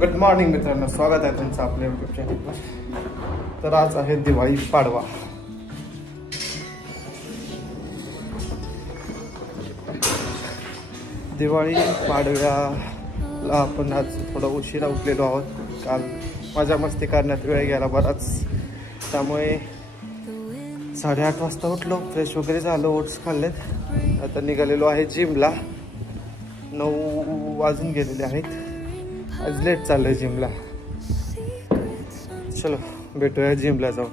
Good morning मित्रांनो, स्वागत आहे तुमचं आपल्या यूट्यूब चॅनलवर. तर आज आहे दिवाळी पाडवा. दिवाळी पाडव्याला आपण आज थोडं उशिरा उठलेलो आहोत. काल मजा मस्ती करण्यात वेळ गेला बराच, त्यामुळे 8:30 वाजता उठलो, फ्रेश वगैरे झालो, ओट्स खाल्लेत. आता निघालेलो आहे जिमला. 9 वाजून गेलेले आहेत. आज लेट चाललंय जिमला. चलो भेटूया जिमला जाऊन.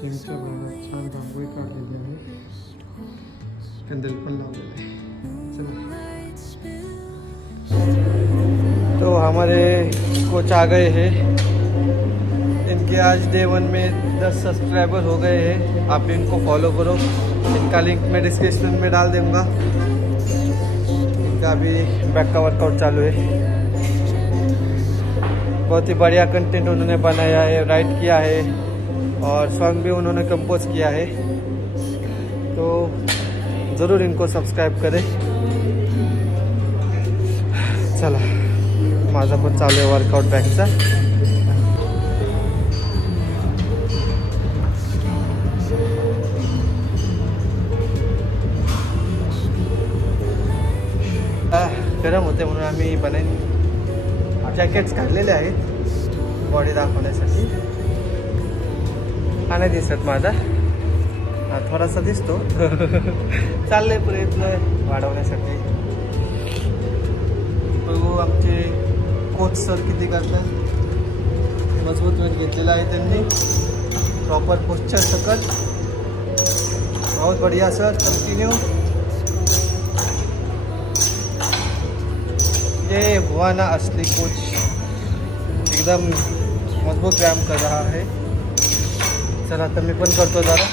जिमच्या बाहेर छान रांगोळी काढलेली आहे, कॅन्डल पण लावलेले आहे. चलो. तो हमारे कोच आ गए हैं. इनके आज डे 1 में 10 सब्सक्राइबर हो गए हैं. आप भी इनको फॉलो करो. इनका लिंक मैं डिस्क्रिप्शन में डाल दूंगा. इनका भी बैक का वर्कआउट चालू है. बहुत ही बढ़िया कंटेंट उन्होंने बनाया है, राइट किया है और सॉन्ग भी उन्होंने कंपोज किया है. तो ज़रूर इनको सब्सक्राइब करें. चला, माझा पण चालू आहे वर्कआउट बॅकचा. गरम होते म्हणून आम्ही बनाईन जॅकेट्स काढलेले आहेत बॉडी दाखवण्यासाठी. हा नाही दिसत माझा, थोडासा दिसतो. चाललंय प्रयत्न वाढवण्यासाठी. बघू आमचे कोच सर किती करतात. मजबूत वेट घेतलेला आहे त्यांनी, प्रॉपर पोस्चर सकट. बहुत बढ़िया सर, कंटिन्यू. ये हुआ ना असली कोच, एकदम मजबूत व्यायाम कर रहा है. चला तर मी पण करतो जरा.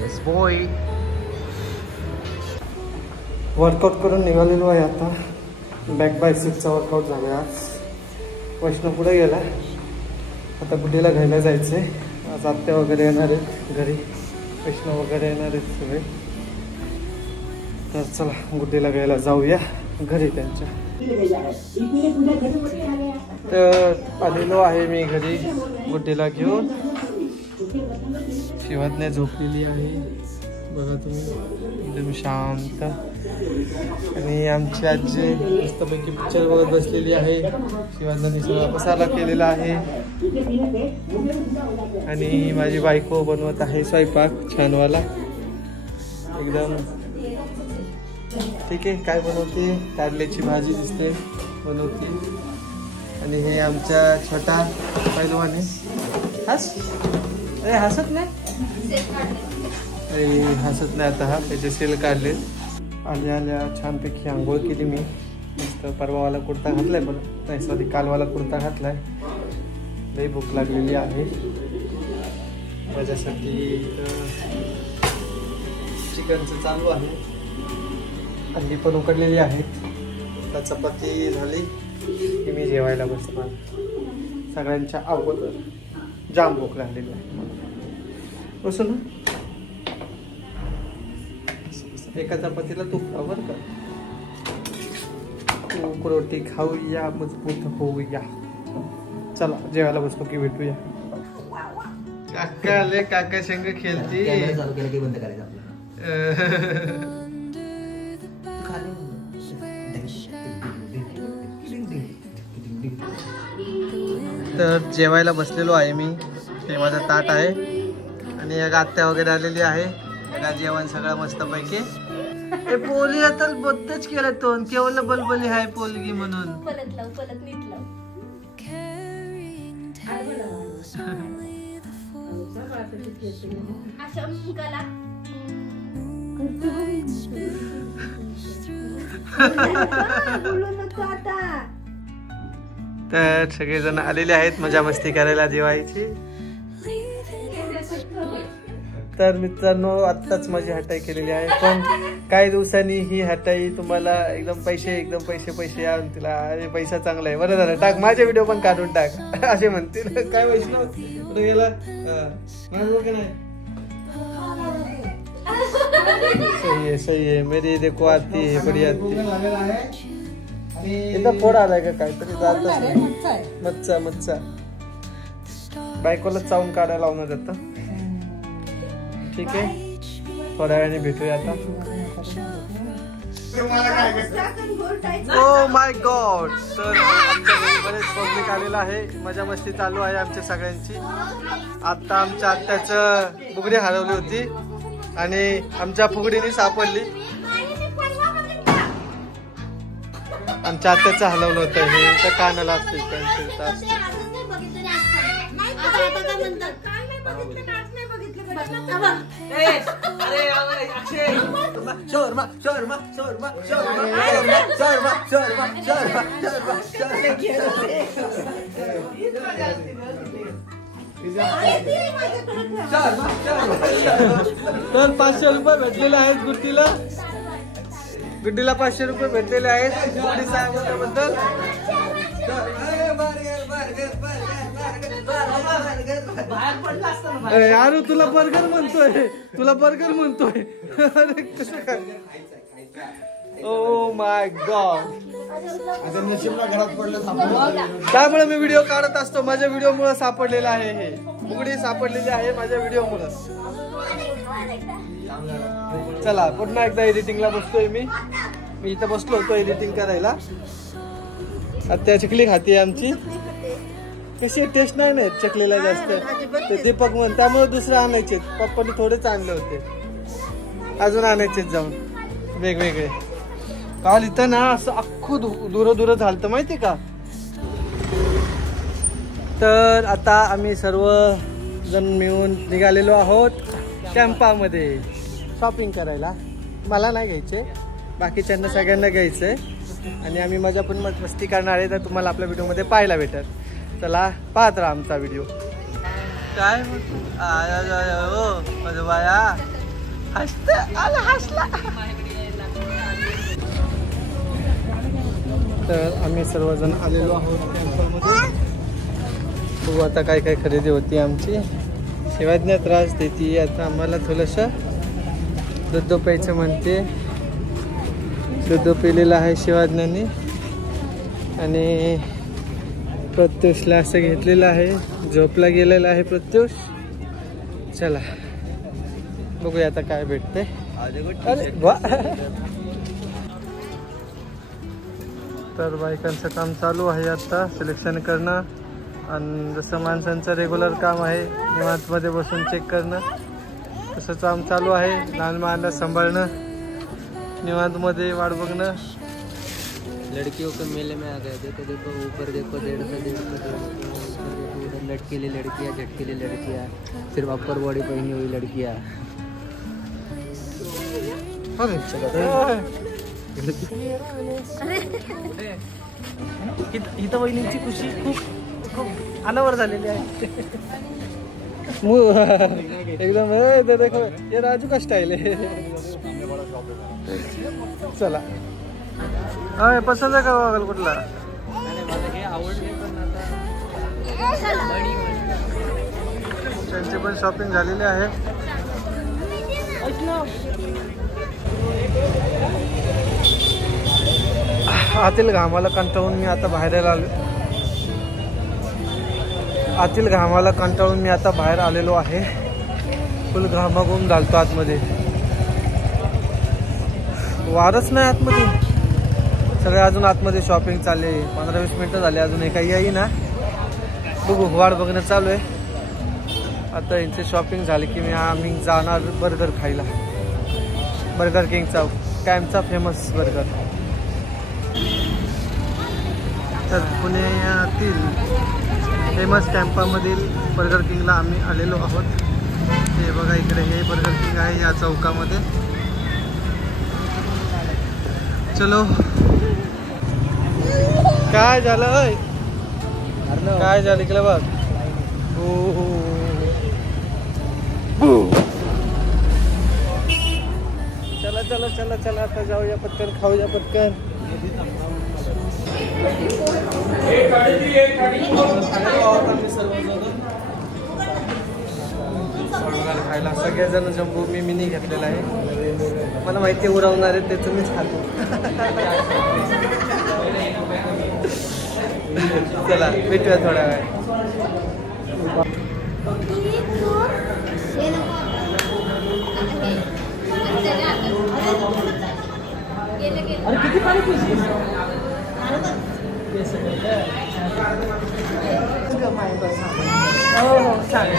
Yes boy. वर्कआउट करून निघालेलो आहे आता. बॅक बायसेपचा वर्कआउट झाला आज. वैष्णव पुढे गेला. आता गुड्डीला घ्यायला जायचं आहे. आज आत्या वगैरे येणार आहेत घरी, वैष्णव वगैरे येणार आहेत सगळे. तर चला गुड्डीला घ्यायला जाऊया घरी त्यांच्या. तर आलेलो आहे मी घरी गुड्डीला घेऊन. शिवाज्ञा झोपलेली आहे बघा तुम्ही, एकदम शांत. आणि आमची आजी मस्तपैकी पिक्चर बघत बसलेली आहे. शिवाज्ञांनी सगळा पसारा केलेला आहे. आणि माझी बायको बनवत आहे स्वयंपाक छानवाला एकदम. ठीक आहे, काय बनवते? कारल्याची भाजी दिसते बनवते. आणि हे आमच्या छोटा पैलवान आहे. अरे हसत नाही, हसत नाही आता. हा त्याचे सेल काढले. आल्या आल्या छानपैकी आंघोळ केली मी. मस्त परवावाला कुर्ता घातलाय, पण नाही सॉरी कालवाला कुर्ता घातलाय. लई भूक लागलेली आहे माझ्यासाठी. चिकनचं चालू आहे. अंडी पण उकडलेली आहे. आता चपाती झाली की मी जेवायला बसणार. सगळ्यांच्या अगोदर जाम भूक लागलेली आहे. बसू ना. एका चपातीला तूप बरं का. तूप रोटी खाऊया, मजबूत होऊया. चला जेवायला बसलो की भेटूया. काका आले, काका संग खेळती. बंद करायचं आपलं. तर जेवायला बसलेलो आहे मी. ते माझं ताट आहे आणि एक आत्या वगैरे आलेली आहे. जेवण सगळं मस्त पैकी. पोलीला तर बत्तच केलं तो, केवळ बलबली आहे पोलगी म्हणून. तर सगळेजण आलेले आहेत मजा मस्ती करायला दिवाळीची. तर मित्रांनो आत्ताच माझी हटाई केलेली आहे. पण काही दिवसांनी ही हटाई तुम्हाला एकदम पैसे आणून तिला. अरे पैसा चांगला आहे, बरं झालं टाक, माझे व्हिडिओ पण काढून टाक असे म्हणतील. काय वैष्णव कुठे गेला? सही है मेरी देखो आती है बड़ी आती है. इथं फोड आलाय का काहीतरी? मच्छा बायकोला चावून काढायला लावणार आता. ठीक आहे, थोड्या वेळाने भेटूया आता. Oh my God. तर आमच्या घरी बरेच पब्लिक आलेलं आहे, मजा मस्ती चालू आहे आमच्या सगळ्यांची. आता आमच्या आत्याचं बुगडी हरवली होती आणि आमच्या फुगडीने सापडली. आमच्या आत्याचं हलवलं होतं हे, त्या कानाला असते तर 500 रुपये भेटलेले आहेत गुड्डीला. गुड्डीला 500 रुपये भेटलेले आहेत गुड्डी साहेबांबद्दल. यार तुला बर्गर म्हणतोय. अरे कसं काय? Oh my God. त्यामुळे मी व्हिडिओ काढत असतो, माझ्या व्हिडिओ मुळे सापडलेलं आहे हे. बुगडी सापडलेली आहे माझ्या व्हिडिओ मुळे. चला पुन्हा एकदा एडिटिंगला बसतोय मी इथं बसलो होतो एडिटिंग करायला. आता चकली खाती आमची. कशी टेस्ट नाही ना चकलीला जास्त, ते दीपक म्हण, त्यामुळे दुसरे आणायचे. पप्पाने थोडेच आणले होते, अजून आणायचे जाऊन वेगवेगळे. काल इथं ना असं अख्खं दूर झालतं माहिती का. तर आता आम्ही सर्व जण मिळून निघालेलो आहोत कॅम्पामध्ये शॉपिंग करायला. मला नाही घ्यायचे, बाकीच्यांना सगळ्यांना घ्यायचंय आणि आम्ही मजा पण मस्ती करणार आहे. तर तुम्हाला आपल्या व्हिडिओमध्ये पाहायला भेटेल. चला पाहत राहा आमचा व्हिडिओ. काय हसला. तर आम्ही सर्वजण आलेलो आहोत कॅम्पामध्ये. बघू आता काय काय खरेदी होती आमची. शिवाज्ञा त्रास देते आता आम्हाला. थोडंसं दूध प्यायचं म्हणते. दूध पिलेलं आहे शिवाज्ञाने आणि प्रत्युषला असं घेतलेलं आहे. झोपला गेलेला आहे प्रत्युष. चला बघूया आता काय भेटते. तर बायकांचं काम चालू आहे आता सिलेक्शन करणं. आणि जसं माणसांचं रेग्युलर काम आहे निवांतमध्ये बसून चेक करणं, तसं काम चालू आहे. लहान मुलांना सांभाळणं, निवांतमध्ये वाट बघणं. लड़कियों के मेले में आ गए. देखो देखो ऊपर देखो, 150 लटकीली लड़कियाँ, झटकीली लड़कियाँ, सिर्फ अपर बॉडी पहनी हुई लड़कियाँ. इथं वहिनींची खुशी खूप अनावर झालेली आहे. एकदम देखो ये राजू का स्टाईल आहे. चला पसंत आहे का बघाल कुठला? त्यांची पण शॉपिंग झालेली आहे. आतील घामाला कंटाळून मी आता बाहेर आलो. आतील घामाला कंटाळून मी आता बाहेर आलेलो आहे. फुल घामाघूम घालतो आतमध्ये. वारच नाही आतमध्ये. सगळे अजून आतमध्ये शॉपिंग चालले. 15-20 मिनिटं झाले अजून काही येई ना. बघू वाट बघणं चालू आहे. आता यांची शॉपिंग झाली की आम्ही जाणार बर्गर खायला. बर्गर किंगचा कॅम्पचा फेमस बर्गर. तर पुण्यातील फेमस कॅम्पामधील बर्गर किंगला आम्ही आलेलो आहोत. हे बघा इकडे हे बर्गर किंग आहे या चौकामध्ये. चलो काय झालं काय झालं इकडे बघ. चला चला चला चला आता जाऊया पटकन, खाऊया पटकन. खायला सगळेजण जम्बो मी मिनी घेतलेला आहे. मला माहिती उरवणार आहे ते तुम्हीच खातो. चला भेटूया थोड्या वेळ. अरे किती पाणी पिशील? हो हो चालेल.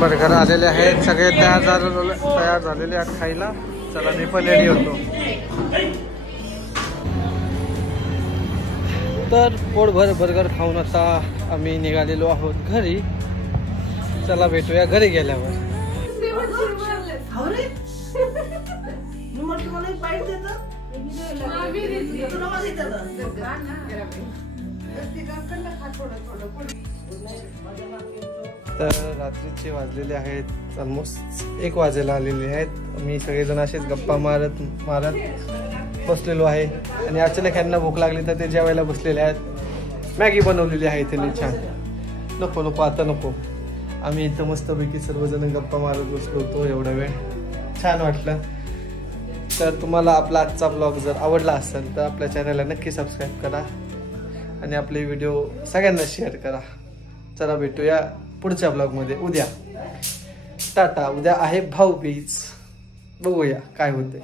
बर्गर आलेले आहेत, सगळे तयार झालेले आहेत खायला. चला मी पण रेडी होतो. तर पोटभर बर्गर खाऊन आता आम्ही निघालेलो आहोत घरी. चला भेटूया घरी गेल्यावर. तर रात्रीचे वाजलेले आहेत ऑलमोस्ट 1 वाजायला आलेले आहेत. मी सगळेजण असेच गप्पा मारत बसलेलो आहे आणि अचानक यांना भूक लागली तर ते जेवायला बसलेले आहेत. मॅगी बनवलेली आहे त्यांनी छान. नको नको आता नको. आम्ही इथं मस्तपैकी सर्वजण गप्पा मारत बसलो होतो एवढा वेळ. छान वाटलं. तर तुम्हाला आपला आजचा ब्लॉग जर आवडला असेल तर आपल्या चॅनलला नक्की सबस्क्राईब करा आणि आपले व्हिडिओ सगळ्यांना शेअर करा. चला भेटूया पुढच्या ब्लॉगमध्ये उद्या. टाटा. उद्या आहे भाऊबीज. बघूया काय होतंय.